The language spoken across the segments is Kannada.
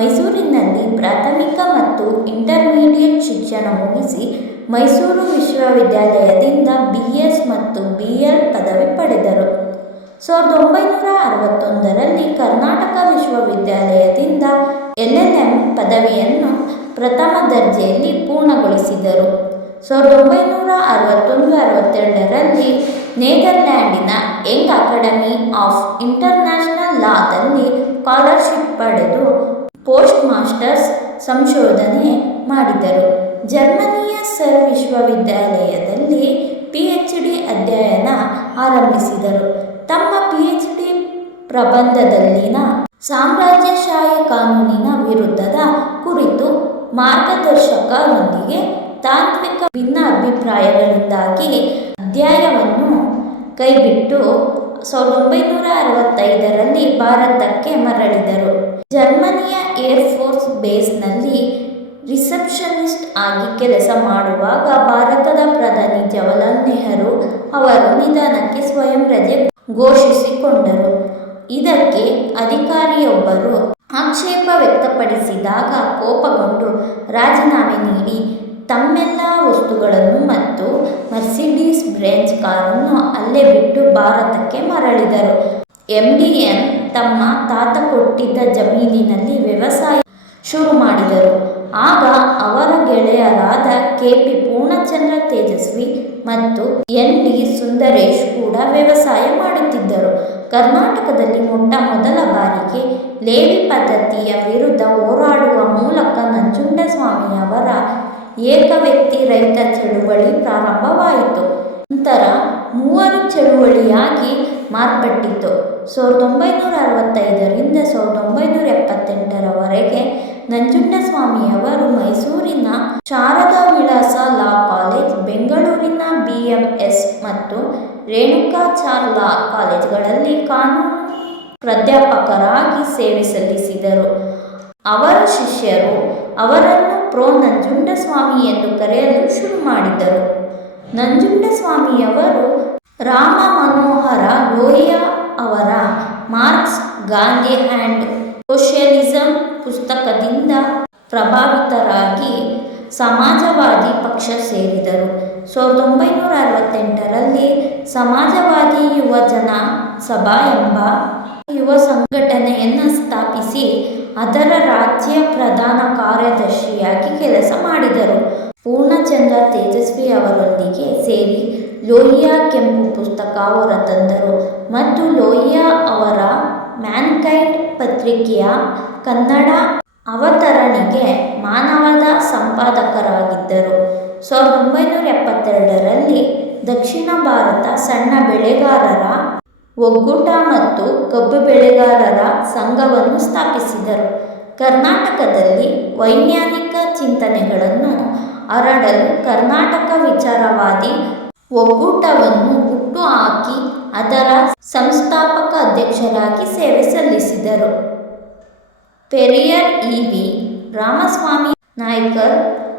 ಮೈಸೂರಿನಲ್ಲಿ ಪ್ರಾಥಮಿಕ ಮತ್ತು ಇಂಟರ್ಮೀಡಿಯೇಟ್ ಶಿಕ್ಷಣ ಮುಗಿಸಿ ಮೈಸೂರು ವಿಶ್ವವಿದ್ಯಾಲಯದಿಂದ ಬಿ ಎಸ್ ಮತ್ತು ಬಿ ಎಲ್ ಪದವಿ ಪಡೆದರು. ಸಾವಿರದ ಒಂಬೈನೂರ ಅರವತ್ತೊಂದರಲ್ಲಿ ಕರ್ನಾಟಕ ವಿಶ್ವವಿದ್ಯಾಲಯದಿಂದ ಎಲ್ ಎಲ್ ಎಂ ಪದವಿಯನ್ನು ಪ್ರಥಮ ದರ್ಜೆಯಲ್ಲಿ ಪೂರ್ಣಗೊಳಿಸಿದರು. ಸಾವಿರದ ಒಂಬೈನೂರ ಅರವತ್ತೊಂದು ಅರವತ್ತೆರಡರಲ್ಲಿ ನೆದರ್ಲ್ಯಾಂಡಿನ ಯಂಗ್ ಅಕಾಡೆಮಿ ಆಫ್ ಇಂಟರ್ನ್ಯಾಷನಲ್ ಲಾದಲ್ಲಿ ಸ್ಕಾಲರ್ಶಿಪ್ ಪಡೆದು ಪೋಸ್ಟ್ ಮಾಸ್ಟರ್ಸ್ ಸಂಶೋಧನೆ ಮಾಡಿದರು. ಜರ್ಮನಿಯ ಸರ್ ವಿಶ್ವವಿದ್ಯಾಲಯದಲ್ಲಿ ಪಿ ಎಚ್ ಡಿ ಅಧ್ಯಯನ ಆರಂಭಿಸಿದರು. ತಮ್ಮ ಪಿ ಎಚ್ ಡಿ ಪ್ರಬಂಧದಲ್ಲಿನ ಸಾಮ್ರಾಜ್ಯಶಾಹಿ ಕಾನೂನಿನ ವಿರುದ್ಧದ ಕುರಿತು ಮಾರ್ಗದರ್ಶಕರೊಂದಿಗೆ ತಾಂತ್ರಿಕ ಭಿನ್ನಾಭಿಪ್ರಾಯಗಳಿಂದಾಗಿ ಅಧ್ಯಾಯವನ್ನು ಕೈಬಿಟ್ಟು ಸಾವಿರದ ಒಂಬೈನೂರ ಅರವತ್ತೈದರಲ್ಲಿ ಭಾರತಕ್ಕೆ ಮರಳಿದರು. ಜರ್ಮನಿಯ ಏರ್ಫೋರ್ಸ್ ಬೇಸ್ನಲ್ಲಿ ರಿಸೆಪ್ಷನಿಸ್ಟ್ ಆಗಿ ಕೆಲಸ ಮಾಡುವಾಗ ಭಾರತದ ಪ್ರಧಾನಿ ಜವಾಹರ್ಲಾಲ್ ನೆಹರು ಅವರು ನಿಧನಕ್ಕೆ ಸ್ವಯಂ ರಜೆ ಘೋಷಿಸಿಕೊಂಡರು. ಇದಕ್ಕೆ ಅಧಿಕಾರಿಯೊಬ್ಬರು ಆಕ್ಷೇಪ ವ್ಯಕ್ತಪಡಿಸಿದಾಗ ಕೋಪಗೊಂಡು ರಾಜೀನಾಮೆ ನೀಡಿ ತಮ್ಮೆಲ್ಲ ವಸ್ತುಗಳನ್ನು ಮತ್ತು ಮರ್ಸಿಡೀಸ್ ಬ್ರೆಂಚ್ ಕಾರನ್ನು ಅಲ್ಲೇ ಬಿಟ್ಟು ಭಾರತಕ್ಕೆ ಮರಳಿದರು. ಎಂ ಡಿ ಎಂ ತಮ್ಮ ತಾತ ಕೊಟ್ಟಿದ್ದ ಜಮೀನಿನಲ್ಲಿ ವ್ಯವಸಾಯ ಶುರು ಮಾಡಿದರು. ಆಗ ಅವರ ಗೆಳೆಯರಾದ ಕೆ. ಪಿ. ಪೂರ್ಣಚಂದ್ರ ತೇಜಸ್ವಿ ಮತ್ತು ಎನ್. ಡಿ. ಸುಂದರೇಶ್ ಕೂಡ ವ್ಯವಸಾಯ ಮಾಡುತ್ತಿದ್ದರು. ಕರ್ನಾಟಕದಲ್ಲಿ ಮೊಟ್ಟ ಮೊದಲ ಬಾರಿಗೆ ಲೇವಿ ಪದ್ಧತಿಯ ವಿರುದ್ಧ ಹೋರಾಡುವ ಮೂಲಕ ನಂಜುಂಡಸ್ವಾಮಿಯವರ ಏಕವ್ಯಕ್ತಿ ರೈತ ಚಳುವಳಿ ಪ್ರಾರಂಭವಾಯಿತು. ನಂತರ ಮೂವರು ಚಳುವಳಿಯಾಗಿ ಮಾರ್ಪಟ್ಟಿತು ಸಾವಿರದ ಒಂಬೈನೂರ ಅರವತ್ತೈದರಿಂದ ಸಾವಿರದ ಒಂಬೈನೂರ ಎಪ್ಪತ್ತೆಂಟರವರೆಗೆ ನಂಜುಂಡಸ್ವಾಮಿಯವರು ಮೈಸೂರಿನ ಶಾರದಾ ವಿಳಾಸ ಲಾ ಕಾಲೇಜ್, ಬೆಂಗಳೂರಿನ ಬಿ ಎಂ ಎಸ್ ಮತ್ತು ರೇಣುಕಾಚಾರ್ ಲಾ ಕಾಲೇಜ್ಗಳಲ್ಲಿ ಕಾನೂನು ಪ್ರಾಧ್ಯಾಪಕರಾಗಿ ಸೇವೆ ಸಲ್ಲಿಸಿದರು. ಅವರ ಶಿಷ್ಯರು ಅವರನ್ನು ಪ್ರೋ ನಂಜುಂಡಸ್ವಾಮಿ ಎಂದು ಕರೆಯಲು ಶುರು ಮಾಡಿದರು. ನಂಜುಂಡಸ್ವಾಮಿಯವರು ರಾಮ ಮನೋಹರ ಲೋಹಿಯಾ ಅವರ ಮಾರ್ಕ್ಸ್ ಗಾಂಧಿ ಆ್ಯಂಡ್ ಸೋಷಿಯಲಿಸಂ ಪುಸ್ತಕದಿಂದ ಪ್ರಭಾವಿತರಾಗಿ ಸಮಾಜವಾದಿ ಪಕ್ಷ ಸೇರಿದರು ಸಾವಿರದ ಒಂಬೈನೂರ ಅರವತ್ತೆಂಟರಲ್ಲಿ ಸಮಾಜವಾದಿ ಯುವಜನ ಸಭಾ ಎಂಬ ಯುವ ಸಂಘಟನೆಯನ್ನು ಸ್ಥಾಪಿಸಿ ಅದರ ರಾಜ್ಯ ಪ್ರಧಾನ ಕಾರ್ಯದರ್ಶಿಯಾಗಿ ಕೆಲಸ ಮಾಡಿದರು. ಪೂರ್ಣಚಂದ್ರ ತೇಜಸ್ವಿ ಅವರೊಂದಿಗೆ ಸೇರಿ ಲೋಹಿಯಾ ಕೆಂಪು ಪುಸ್ತಕ ಹೊರತಂದರು ಮತ್ತು ಲೋಹಿಯಾ ಅವರ ಮ್ಯಾನ್ಕೈಂಡ್ ಪತ್ರಿಕೆಯ ಕನ್ನಡ ಅವತರಣಿಗೆ ಮಾನವದ ಸಂಪಾದಕರಾಗಿದ್ದರು. ಸಾವಿರದ ಒಂಬೈನೂರ ಎಪ್ಪತ್ತೆರಡರಲ್ಲಿ ದಕ್ಷಿಣ ಭಾರತ ಸಣ್ಣ ಬೆಳೆಗಾರರ ಒಕ್ಕೂಟ ಮತ್ತು ಕಬ್ಬು ಬೆಳೆಗಾರರ ಸಂಘವನ್ನು ಸ್ಥಾಪಿಸಿದರು. ಕರ್ನಾಟಕದಲ್ಲಿ ವೈಜ್ಞಾನಿಕ ಚಿಂತನೆಗಳನ್ನು ಹರಡಲು ಕರ್ನಾಟಕ ವಿಚಾರವಾದಿ ಒಕ್ಕೂಟವನ್ನು ಹುಟ್ಟುಹಾಕಿ ಅದರ ಸಂಸ್ಥಾಪಕ ಅಧ್ಯಕ್ಷರಾಗಿ ಸೇವೆ ಸಲ್ಲಿಸಿದರು. ಪೆರಿಯರ್ ಇ. ವಿ. ರಾಮಸ್ವಾಮಿ ನಾಯ್ಕರ್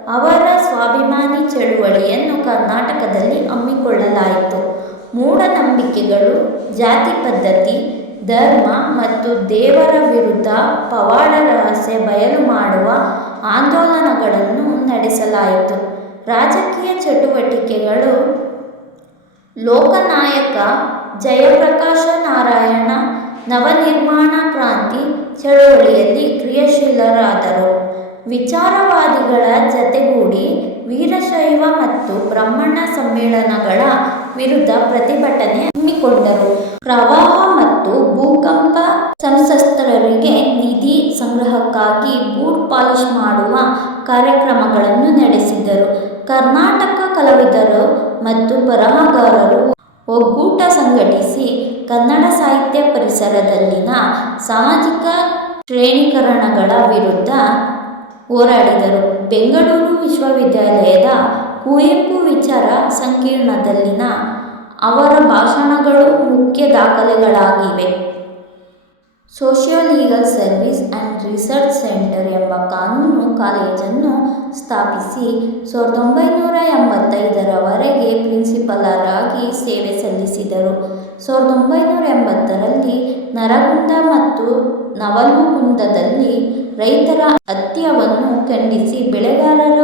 ಅವರ ಸ್ವಾಭಿಮಾನಿ ಚಳುವಳಿಯನ್ನು ಕರ್ನಾಟಕದಲ್ಲಿ ಹಮ್ಮಿಕೊಳ್ಳಲಾಯಿತು. ಮೂಢನಂಬಿಕೆಗಳು, ಜಾತಿ ಪದ್ಧತಿ, ಧರ್ಮ ಮತ್ತು ದೇವರ ವಿರುದ್ಧ ಪವಾಡ ರಹಸ್ಯ ಬಯಲು ಮಾಡುವ ಆಂದೋಲನಗಳನ್ನು ನಡೆಸಲಾಯಿತು. ರಾಜಕೀಯ ಚಟುವಟಿಕೆಗಳು, ಲೋಕನಾಯಕ ಜಯಪ್ರಕಾಶ ನಾರಾಯಣ, ನವನಿರ್ಮಾಣ ಕ್ರಾಂತಿ ಚಳವಳಿಯಲ್ಲಿ ಕ್ರಿಯಾಶೀಲರಾದರು. ವಿಚಾರವಾದಿಗಳ ಜತೆಗೂಡಿ ವೀರಶೈವ ಮತ್ತು ಬ್ರಾಹ್ಮಣ ಸಮ್ಮೇಳನಗಳ ವಿರುದ್ಧ ಪ್ರತಿಭಟನೆ ಹಮ್ಮಿಕೊಂಡರು. ಪ್ರವಾಹ ಮತ್ತು ಭೂಕಂಪ ಸಂತ್ರಸ್ತರಿಗೆ ನಿಧಿ ಸಂಗ್ರಹಕ್ಕಾಗಿ ಬೂಟ್ ಪಾಲಿಶ್ ಮಾಡುವ ಕಾರ್ಯಕ್ರಮಗಳನ್ನು ನಡೆಸಿದರು. ಕರ್ನಾಟಕ ಕಲಾವಿದರು ಮತ್ತು ಬರಹಗಾರರು ಒಗ್ಗೂಟ ಸಂಘಟಿಸಿ ಕನ್ನಡ ಸಾಹಿತ್ಯ ಪರಿಸರದಲ್ಲಿನ ಸಾಮಾಜಿಕ ಶ್ರೇಣೀಕರಣಗಳ ವಿರುದ್ಧ ಹೋರಾಡಿದರು. ಬೆಂಗಳೂರು ವಿಶ್ವವಿದ್ಯಾಲಯದ ಕುವೆಂಪು ವಿಚಾರ ಸಂಕಿರಣದಲ್ಲಿನ ಅವರ ಭಾಷಣಗಳು ಮುಖ್ಯ ದಾಖಲೆಗಳಾಗಿವೆ. Socio legal service and research centre ಎಂಬ ಕಾನೂನು ಕಾಲೇಜನ್ನು ಸ್ಥಾಪಿಸಿ ಸಾವಿರದ ಒಂಬೈನೂರ ಎಂಬತ್ತೈದರವರೆಗೆ ಪ್ರಿನ್ಸಿಪಾಲರಾಗಿ ಸೇವೆ ಸಲ್ಲಿಸಿದರು. ಸಾವಿರದ ಒಂಬೈನೂರ ಎಂಬತ್ತರಲ್ಲಿ ನರಗುಂದ ಮತ್ತು ನವಲುಗುಂದದಲ್ಲಿ ರೈತರ ಹತ್ಯವನ್ನು ಖಂಡಿಸಿ ಬೆಳೆಗಾರರ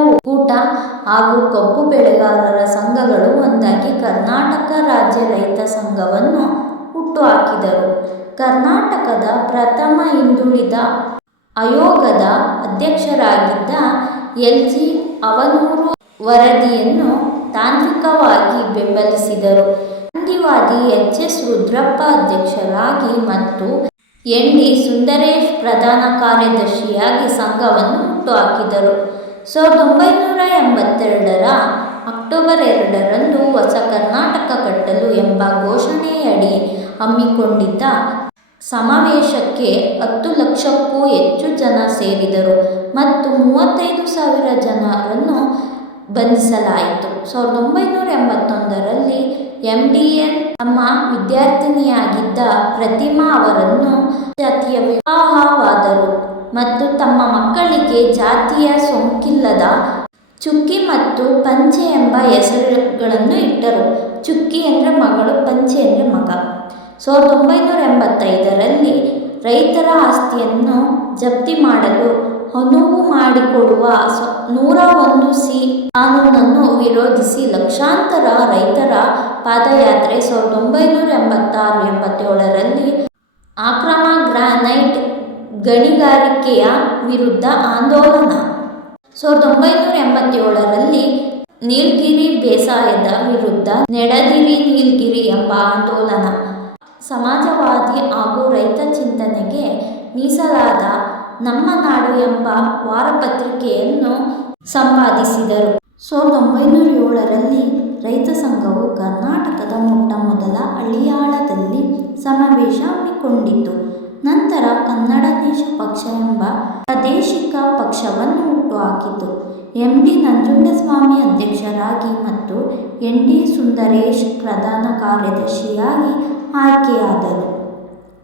ಹಾಗೂ ಕಬ್ಬು ಬೆಳೆಗಾರರ ಸಂಘಗಳು ಒಂದಾಗಿ ಕರ್ನಾಟಕ ರಾಜ್ಯ ರೈತ ಸಂಘವನ್ನು ಹುಟ್ಟುಹಾಕಿದರು. ಕರ್ನಾಟಕದ ಪ್ರಥಮ ಹಿಂದುಳಿದ ಆಯೋಗದ ಅಧ್ಯಕ್ಷರಾಗಿದ್ದ ಎಲ್. ಜಿ. ಅವನೂರು ವರದಿಯನ್ನು ತಾಂತ್ರಿಕವಾಗಿ ಬೆಂಬಲಿಸಿದರು. ಗಾಂಧಿವಾದಿ ಎಚ್. ಎಸ್. ರುದ್ರಪ್ಪ ಅಧ್ಯಕ್ಷರಾಗಿ ಮತ್ತು ಎನ್. ಡಿ. ಸುಂದರೇಶ್ ಪ್ರಧಾನ ಕಾರ್ಯದರ್ಶಿಯಾಗಿ ಸಂಘವನ್ನು ಹುಟ್ಟುಹಾಕಿದರು. ಸಾವಿರದ ಒಂಬೈನೂರ ಎಂಬತ್ತೆರಡರ ಅಕ್ಟೋಬರ್ ಎರಡರಂದು ಹೊಸ ಕರ್ನಾಟಕ ಕಟ್ಟಲು ಎಂಬ ಘೋಷಣೆಯಡಿ ಹಮ್ಮಿಕೊಂಡಿದ್ದ ಸಮಾವೇಶಕ್ಕೆ ಹತ್ತು ಲಕ್ಷಕ್ಕೂ ಹೆಚ್ಚು ಜನ ಸೇರಿದರು ಮತ್ತು ಮೂವತ್ತೈದು ಸಾವಿರ ಜನರನ್ನು ಬಂಧಿಸಲಾಯಿತು. ಸಾವಿರದ ಒಂಬೈನೂರ ಎಂಬತ್ತೊಂದರಲ್ಲಿ ಎಂ. ಡಿ. ಎನ್. ತಮ್ಮ ವಿದ್ಯಾರ್ಥಿನಿಯಾಗಿದ್ದ ಪ್ರತಿಮಾ ಅವರನ್ನು ಜಾತಿಯ ವಿವಾಹವಾದರು ಮತ್ತು ತಮ್ಮ ಮಕ್ಕಳಿಗೆ ಜಾತಿಯ ಸೋಂಕಿಲ್ಲದ ಚುಕ್ಕಿ ಮತ್ತು ಪಂಚೆ ಎಂಬ ಹೆಸರುಗಳನ್ನು ಇಟ್ಟರು. ಚುಕ್ಕಿ ಎಂದರೆ ಮಗಳು, ಪಂಚೆ ಎಂದರೆ ಮಗ. ಸಾವಿರದ ಒಂಬೈನೂರ ಎಂಬತ್ತೈದರಲ್ಲಿ ರೈತರ ಆಸ್ತಿಯನ್ನು ಜಪ್ತಿ ಮಾಡಲು ಅನುವು ಮಾಡಿಕೊಡುವ ನೂರ ಒಂದು ಸಿ ಕಾನೂನನ್ನು ವಿರೋಧಿಸಿ ಲಕ್ಷಾಂತರ ರೈತರ ಪಾದಯಾತ್ರೆ. ಸಾವಿರದ ಒಂಬೈನೂರ ಎಂಬತ್ತಾರು-ಎಂಬತ್ತೇಳರಲ್ಲಿ ಆಕ್ರಮ ಗ್ರಾನೈಟ್ ಗಣಿಗಾರಿಕೆಯ ವಿರುದ್ಧ ಆಂದೋಲನ. ಸಾವಿರದ ಒಂಬೈನೂರ ಎಂಬತ್ತೇಳರಲ್ಲಿ ನೀಲಗಿರಿ ಬೇಸಾಯದ ವಿರುದ್ಧ ನೆಡಗಿರಿ ನೀಲಗಿರಿ ಎಂಬ ಆಂದೋಲನ. ಸಮಾಜವಾದಿ ಹಾಗೂ ರೈತ ಚಿಂತನೆಗೆ ಮೀಸಲಾದ ನಮ್ಮ ನಾಡು ಎಂಬ ವಾರಪತ್ರಿಕೆಯನ್ನು ಸಂಪಾದಿಸಿದರು. ಸಾವಿರದ ಒಂಬೈನೂರ ಏಳರಲ್ಲಿ ರೈತ ಸಂಘವು ಕರ್ನಾಟಕದ ಮೊಟ್ಟ ಮೊದಲ ಹಳಿಯಾಳದಲ್ಲಿ ಸಮಾವೇಶ ಹಮ್ಮಿಕೊಂಡಿತು. ನಂತರ ಕನ್ನಡ ದೇಶ ಪಕ್ಷ ಎಂಬ ಪ್ರಾದೇಶಿಕ ಪಕ್ಷವನ್ನು ಹುಟ್ಟುಹಾಕಿತು. ಎಂ. ಡಿ. ನಂಜುಂಡಸ್ವಾಮಿ ಅಧ್ಯಕ್ಷರಾಗಿ ಮತ್ತು ಎನ್. ಡಿ. ಸುಂದರೇಶ್ ಪ್ರಧಾನ ಕಾರ್ಯದರ್ಶಿಯಾಗಿ ಆಯ್ಕೆಯಾದರು.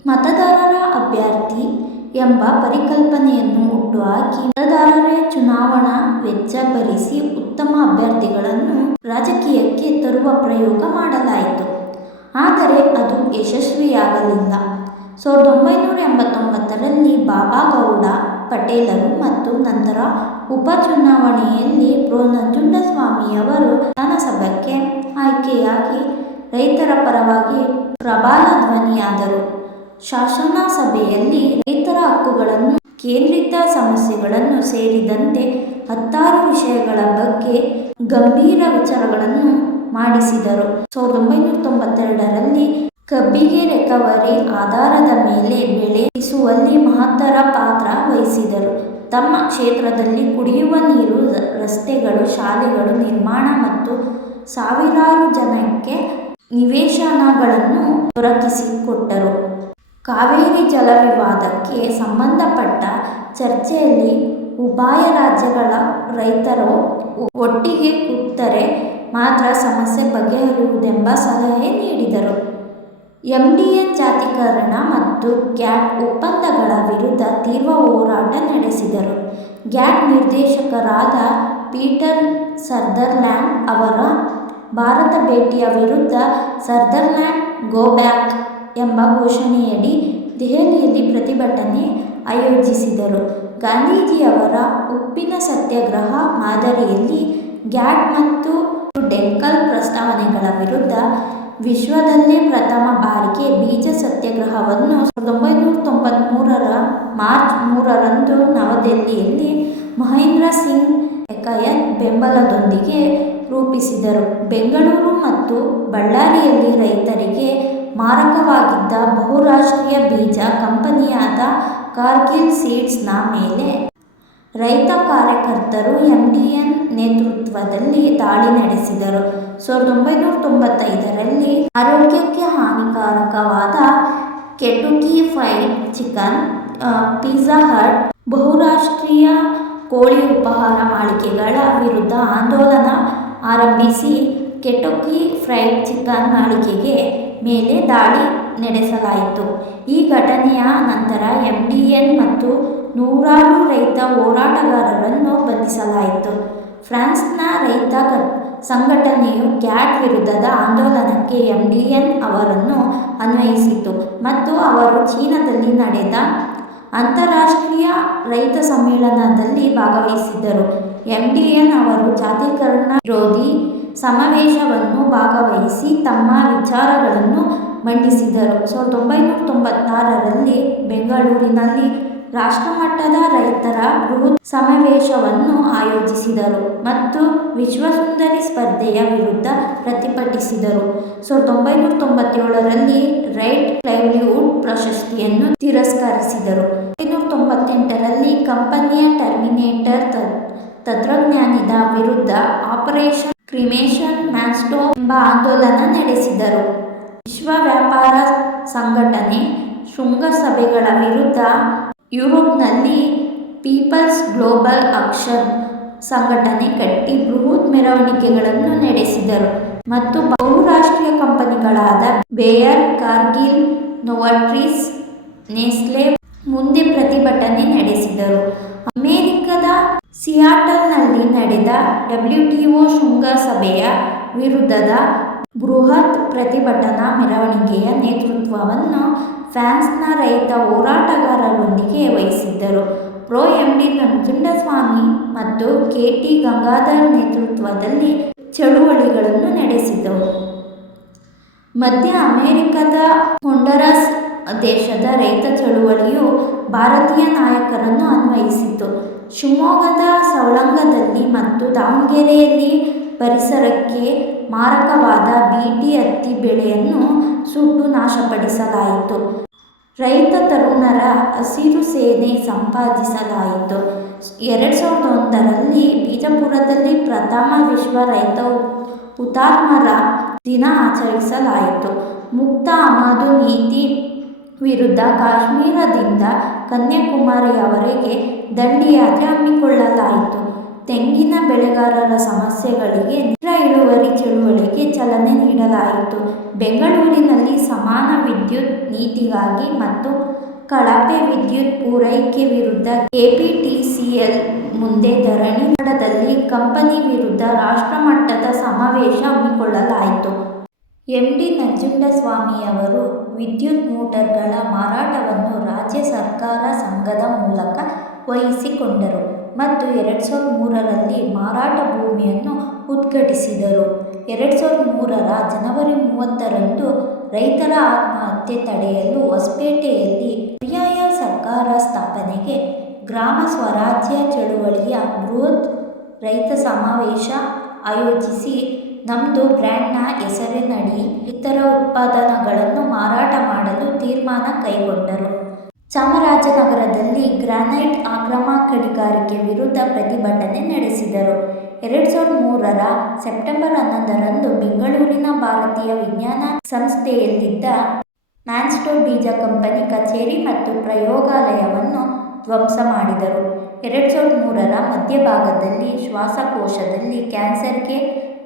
ಮತದಾರರ ಅಭ್ಯರ್ಥಿ ಎಂಬ ಪರಿಕಲ್ಪನೆಯನ್ನು ಹುಟ್ಟುಹಾಕಿ ಮತದಾರರೇ ಚುನಾವಣಾ ವೆಚ್ಚ ಭರಿಸಿ ಉತ್ತಮ ಅಭ್ಯರ್ಥಿಗಳನ್ನು ರಾಜಕೀಯಕ್ಕೆ ತರುವ ಪ್ರಯೋಗ ಮಾಡಲಾಯಿತು. ಆದರೆ ಅದು ಯಶಸ್ವಿಯಾಗಲಿಲ್ಲ. ಸಾವಿರದ ಒಂಬೈನೂರ ಎಂಬತ್ತೊಂಬತ್ತರಲ್ಲಿ ಬಾಬಾಗೌಡ ಪಟೇಲರು ಮತ್ತು ನಂತರ ಉಪಚುನಾವಣೆಯಲ್ಲಿ ಪ್ರೊ. ನಂಜುಂಡಸ್ವಾಮಿಯವರು ವಿಧಾನಸಭೆಗೆ ಆಯ್ಕೆಯಾಗಿ ರೈತರ ಪರವಾಗಿ ಪ್ರಬಲ ಧ್ವನಿಯಾದರು. ಶಾಸನ ಸಭೆಯಲ್ಲಿ ರೈತರ ಹಕ್ಕುಗಳನ್ನು, ಕೇಂದ್ರಿತ ಸಮಸ್ಯೆಗಳನ್ನು ಸೇರಿದಂತೆ ಹತ್ತಾರು ವಿಷಯಗಳ ಬಗ್ಗೆ ಗಂಭೀರ ವಿಚಾರಗಳನ್ನು ಮಾಡಿಸಿದರು ಸಾವಿರದ ಒಂಬೈನೂರ ತೊಂಬತ್ತೆರಡರಲ್ಲಿ ಕಬ್ಬಿಗೆ ರಿಕವರಿ ಆಧಾರದ ಮೇಲೆ ಬೆಳೆಸುವಲ್ಲಿ ಮಹತ್ತರ ಪಾತ್ರ ವಹಿಸಿದರು. ತಮ್ಮ ಕ್ಷೇತ್ರದಲ್ಲಿ ಕುಡಿಯುವ ನೀರು, ರಸ್ತೆಗಳು, ಶಾಲೆಗಳು ನಿರ್ಮಾಣ ಮತ್ತು ಸಾವಿರಾರು ಜನಕ್ಕೆ ನಿವೇಶನಗಳನ್ನು ದೊರಕಿಸಿಕೊಟ್ಟರು. ಕಾವೇರಿ ಜಲ ವಿವಾದಕ್ಕೆ ಸಂಬಂಧಪಟ್ಟ ಚರ್ಚೆಯಲ್ಲಿ ಉಭಯ ರಾಜ್ಯಗಳ ರೈತರು ಒಟ್ಟಿಗೆ ಕೂತರೆ ಮಾತ್ರ ಸಮಸ್ಯೆ ಬಗೆಹರಿಯುವುದೆಂಬ ಸಲಹೆ ನೀಡಿದರು. ಎಂ. ಡಿ. ಎನ್. ಜಾತೀಕರಣ ಮತ್ತು ಗ್ಯಾಟ್ ಒಪ್ಪಂದಗಳ ವಿರುದ್ಧ ತೀವ್ರ ಹೋರಾಟ ನಡೆಸಿದರು. ಗ್ಯಾಟ್ ನಿರ್ದೇಶಕರಾದ ಪೀಟರ್ ಸರ್ದರ್ಲ್ಯಾಂಡ್ ಅವರ ಭಾರತ ಭೇಟಿಯ ವಿರುದ್ಧ ಸರ್ದರ್ಲ್ಯಾಂಡ್ ಗೋ ಬ್ಯಾಕ್' ಎಂಬ ಘೋಷಣೆಯಡಿ ದೆಹಲಿಯಲ್ಲಿ ಪ್ರತಿಭಟನೆ ಆಯೋಜಿಸಿದರು. ಗಾಂಧೀಜಿಯವರ ಉಪ್ಪಿನ ಸತ್ಯಾಗ್ರಹ ಮಾದರಿಯಲ್ಲಿ ಗ್ಯಾಟ್ ಮತ್ತು ಡೆಂಕಲ್ ಪ್ರಸ್ತಾವನೆಗಳ ವಿರುದ್ಧ ವಿಶ್ವದಲ್ಲೇ ಪ್ರಥಮ ಬಾರಿಗೆ ಬೀಜ ಸತ್ಯಾಗ್ರಹವನ್ನು ಸಾವಿರದ ಒಂಭೈನೂರ ತೊಂಬತ್ಮೂರರ ಮಾರ್ಚ್ ಮೂರರಂದು ನವದೆಹಲಿಯಲ್ಲಿ ಮಹೇಂದ್ರ ಸಿಂಗ್ ಟಿಕೈತ್ ಬೆಂಬಲದೊಂದಿಗೆ ರೂಪಿಸಿದರು. ಬೆಂಗಳೂರು ಮತ್ತು ಬಳ್ಳಾರಿಯಲ್ಲಿ ರೈತರಿಗೆ ಮಾರಕವಾಗಿದ್ದ ಬಹುರಾಷ್ಟ್ರೀಯ ಬೀಜ ಕಂಪನಿಯಾದ ಕಾರ್ಗಿಲ್ ಸೀಡ್ಸ್ನ ಮೇಲೆ ರೈತ ಕಾರ್ಯಕರ್ತರು ಎಂ. ಡಿ. ಎನ್. ನೇತೃತ್ವದಲ್ಲಿ ದಾಳಿ ನಡೆಸಿದರು. ಸಾವಿರದ ಒಂಬೈನೂರ ತೊಂಬತ್ತೈದರಲ್ಲಿ ಆರೋಗ್ಯಕ್ಕೆ ಹಾನಿಕಾರಕವಾದ Kentucky fried chicken, pizza hut ಬಹುರಾಷ್ಟ್ರೀಯ ಕೋಳಿ ಉಪಹಾರ ಮಾಳಿಕೆಗಳ ವಿರುದ್ಧ ಆಂದೋಲನ ಆರಂಭಿಸಿ ಕೆಟುಕಿ ಫ್ರೈಡ್ ಚಿಕನ್ ಮಾಳಿಕೆಗೆ ಮೇಲೆ ದಾಳಿ ನಡೆಸಲಾಯಿತು. ಈ ಘಟನೆಯ ನಂತರ ಎಂ. ಡಿ. ಎನ್. ಮತ್ತು ನೂರಾರು ರೈತ ಹೋರಾಟಗಾರರನ್ನು ಬಂಧಿಸಲಾಯಿತು. ಫ್ರಾನ್ಸ್ನ ರೈತ ಸಂಘಟನೆಯು ಕ್ಯಾಟ್ ವಿರುದ್ಧದ ಆಂದೋಲನಕ್ಕೆ ಎಂಡಿಎನ್ ಅವರನ್ನು ಅನ್ವಯಿಸಿತು ಮತ್ತು ಅವರು ಚೀನಾದಲ್ಲಿ ನಡೆದ ಅಂತಾರಾಷ್ಟ್ರೀಯ ರೈತ ಸಮ್ಮೇಳನದಲ್ಲಿ ಭಾಗವಹಿಸಿದ್ದರು. ಎಂಡಿಎನ್ ಅವರು ಜಾತೀಕರಣ ವಿರೋಧಿ ಸಮಾವೇಶವನ್ನು ಭಾಗವಹಿಸಿ ತಮ್ಮ ವಿಚಾರಗಳನ್ನು ಮಂಡಿಸಿದರು. ಸಾವಿರದ ಒಂಬೈನೂರ ತೊಂಬತ್ತಾರರಲ್ಲಿ ಬೆಂಗಳೂರಿನಲ್ಲಿ ರಾಷ್ಟ್ರಮಟ್ಟದ ರೈತರ ಬೃಹತ್ ಸಮಾವೇಶವನ್ನು ಆಯೋಜಿಸಿದರು ಮತ್ತು ವಿಶ್ವಸುಂದರಿ ಸ್ಪರ್ಧೆಯ ವಿರುದ್ಧ ಪ್ರತಿಭಟಿಸಿದರು. ಸಾವಿರದ ಒಂಬೈನೂರ ತೊಂಬತ್ತೇಳರಲ್ಲಿ ರೈಟ್ ಲೈವ್ಲಿಹುಡ್ ಪ್ರಶಸ್ತಿಯನ್ನು ತಿರಸ್ಕರಿಸಿದರು. ಒಂಬೈನೂರ ತೊಂಬತ್ತೆಂಟರಲ್ಲಿ ಕಂಪನಿಯ ಟರ್ಮಿನೇಟರ್ ತಂತ್ರಜ್ಞಾನದ ವಿರುದ್ಧ ಆಪರೇಷನ್ ಕ್ರಿಮೇಷನ್ ಮ್ಯಾಸ್ಟೋ ಎಂಬ ಆಂದೋಲನ ನಡೆಸಿದರು. ವಿಶ್ವ ವ್ಯಾಪಾರ ಸಂಘಟನೆ ಶೃಂಗಸಭೆಗಳ ವಿರುದ್ಧ ಯುರೋಪ್ನಲ್ಲಿ ಪೀಪಲ್ಸ್ ಗ್ಲೋಬಲ್ ಆಕ್ಷನ್ ಸಂಘಟನೆ ಕಟ್ಟಿ ಬೃಹತ್ ಮೆರವಣಿಗೆಗಳನ್ನು ನಡೆಸಿದರು ಮತ್ತು ಬಹುರಾಷ್ಟ್ರೀಯ ಕಂಪನಿಗಳಾದ ಬೇಯರ್, ಕಾರ್ಗಿಲ್, ನೋವಾರ್ಟಿಸ್, ನೆಸ್ಲೆ ಮುಂದೆ ಪ್ರತಿಭಟನೆ ನಡೆಸಿದರು. ಅಮೆರಿಕದ ಸಿಯಾಟಲ್ನಲ್ಲಿ ನಡೆದ ಡಬ್ಲ್ಯುಟಿಒ ಶೃಂಗಸಭೆಯ ವಿರುದ್ಧದ ಬೃಹತ್ ಪ್ರತಿಭಟನಾ ಮೆರವಣಿಗೆಯ ನೇತೃತ್ವವನ್ನು ಫ್ರಾನ್ಸ್ನ ರೈತ ಹೋರಾಟಗಾರರೊಂದಿಗೆ ವಹಿಸಿದ್ದರು. ಪ್ರೊ. ಎಂ. ಡಿ. ನಂಜುಂಡಸ್ವಾಮಿ ಮತ್ತು ಕೆ. ಟಿ. ಗಂಗಾಧರ್ ನೇತೃತ್ವದಲ್ಲಿ ಚಳುವಳಿಗಳನ್ನು ನಡೆಸಿದವು. ಮಧ್ಯ ಅಮೆರಿಕದ ಹೊಂಡರಸ್ ದೇಶದ ರೈತ ಚಳುವಳಿಯು ಭಾರತೀಯ ನಾಯಕರನ್ನು ಆಹ್ವಾನಿಸಿತು. ಶಿವಮೊಗ್ಗದ ಸವಳಂಗದಲ್ಲಿ ಮತ್ತು ದಾವಣಗೆರೆಯಲ್ಲಿ ಪರಿಸರಕ್ಕೆ ಮಾರಕವಾದ ಬಿಟಿ ಹತ್ತಿ ಬೆಳೆಯನ್ನು ಸುಟ್ಟು ನಾಶಪಡಿಸಲಾಯಿತು. ರೈತ ತರುಣರ ಹಸಿರು ಸೇನೆ ಸಂಪಾದಿಸಲಾಯಿತು ಎರಡು ಸಾವಿರದ ಒಂದರಲ್ಲಿ ಬಿಜಾಪುರದಲ್ಲಿ ಪ್ರಥಮ ವಿಶ್ವ ರೈತ ಹುತಾತ್ಮರ ದಿನ ಆಚರಿಸಲಾಯಿತು. ಮುಕ್ತ ಆಮದು ನೀತಿ ವಿರುದ್ಧ ಕಾಶ್ಮೀರದಿಂದ ಕನ್ಯಾಕುಮಾರಿಯವರೆಗೆ ದಂಡಿಯಾತ್ರೆ ಹಮ್ಮಿಕೊಳ್ಳಲಾಯಿತು. ತೆಂಗಿನ ಬೆಳೆಗಾರರ ಸಮಸ್ಯೆಗಳಿಗೆ ನೇರ ಇಳುವರಿ ಚಳುವಳಿಗೆ ಚಾಲನೆ ನೀಡಲಾಯಿತು. ಬೆಂಗಳೂರಿನಲ್ಲಿ ಸಮಾನ ವಿದ್ಯುತ್ ನೀತಿಗಾಗಿ ಮತ್ತು ಕಳಪೆ ವಿದ್ಯುತ್ ಪೂರೈಕೆ ವಿರುದ್ಧ ಕೆಪಿಟಿಸಿಎಲ್ ಮುಂದೆ ಧರಣಿ ಮಠದಲ್ಲಿ ಕಂಪನಿ ವಿರುದ್ಧ ರಾಷ್ಟ್ರಮಟ್ಟದ ಸಮಾವೇಶ ಹಮ್ಮಿಕೊಳ್ಳಲಾಯಿತು. ಎಂ. ಡಿ. ನಂಜುಂಡಸ್ವಾಮಿಯವರು ವಿದ್ಯುತ್ ಮೋಟರ್ಗಳ ಮಾರಾಟವನ್ನು ರಾಜ್ಯ ಸರ್ಕಾರ ಸಂಘದ ಮೂಲಕ ವಹಿಸಿಕೊಂಡರು ಮತ್ತು ಎರಡು ಸಾವಿರದ ಮೂರರಲ್ಲಿ ಮಾರಾಟ ಭೂಮಿಯನ್ನು ಉದ್ಘಾಟಿಸಿದರು. ಎರಡು ಸಾವಿರದ ಮೂರರ ಜನವರಿ ಮೂವತ್ತರಂದು ರೈತರ ಆತ್ಮಹತ್ಯೆ ತಡೆಯಲು ಹೊಸಪೇಟೆಯಲ್ಲಿ ಪರ್ಯಾಯ ಸರ್ಕಾರ ಸ್ಥಾಪನೆಗೆ ಗ್ರಾಮ ಸ್ವರಾಜ್ಯ ಚಳುವಳಿಯ ಬೃಹತ್ ರೈತ ಸಮಾವೇಶ ಆಯೋಜಿಸಿ ನಮ್ಮದು ಬ್ರ್ಯಾಂಡ್ನ ಹೆಸರಿನಡಿ ಇತರ ಉತ್ಪಾದನೆಗಳನ್ನು ಮಾರಾಟ ಮಾಡಲು ತೀರ್ಮಾನ ಕೈಗೊಂಡರು. ಚಾಮರಾಜನಗರದಲ್ಲಿ ಗ್ರಾನೈಟ್ ಆಕ್ರಮ ಕಡಿಗಾರಿಕೆ ವಿರುದ್ಧ ಪ್ರತಿಭಟನೆ ನಡೆಸಿದರು. ಎರಡು ಸಾವಿರದ ಮೂರರ ಸೆಪ್ಟೆಂಬರ್ ಹನ್ನೊಂದರಂದು ಬೆಂಗಳೂರಿನ ಭಾರತೀಯ ವಿಜ್ಞಾನ ಸಂಸ್ಥೆಯಲ್ಲಿದ್ದ ಮ್ಯಾನ್ಸ್ಟೋ ಬೀಜ ಕಂಪನಿ ಕಚೇರಿ ಮತ್ತು ಪ್ರಯೋಗಾಲಯವನ್ನು ಧ್ವಂಸ ಮಾಡಿದರು. ಎರಡು ಸಾವಿರದ ಮೂರರ ಮಧ್ಯಭಾಗದಲ್ಲಿ ಶ್ವಾಸಕೋಶದಲ್ಲಿ ಕ್ಯಾನ್ಸರ್ಗೆ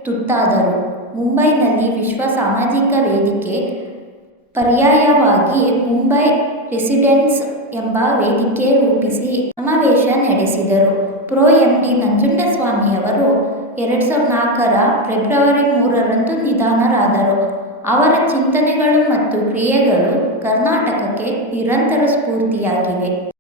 ತುತ್ತಾದರು. ಮುಂಬೈನಲ್ಲಿ ವಿಶ್ವ ಸಾಮಾಜಿಕ ವೇದಿಕೆ ಪರ್ಯಾಯವಾಗಿ ಮುಂಬೈ ರೆಸಿಡೆನ್ಸ್ ಎಂಬ ವೇದಿಕೆ ರೂಪಿಸಿ ಸಮಾವೇಶ ನಡೆಸಿದರು. ಪ್ರೊ. ಎಂ. ಡಿ. ನಂಜುಂಡಸ್ವಾಮಿಯವರು ಎರಡು ಸಾವಿರದ ನಾಲ್ಕರ ಫೆಬ್ರವರಿ ಮೂರರಂದು ನಿಧನರಾದರು. ಅವರ ಚಿಂತನೆಗಳು ಮತ್ತು ಕ್ರಿಯೆಗಳು ಕರ್ನಾಟಕಕ್ಕೆ ನಿರಂತರ ಸ್ಫೂರ್ತಿಯಾಗಿವೆ.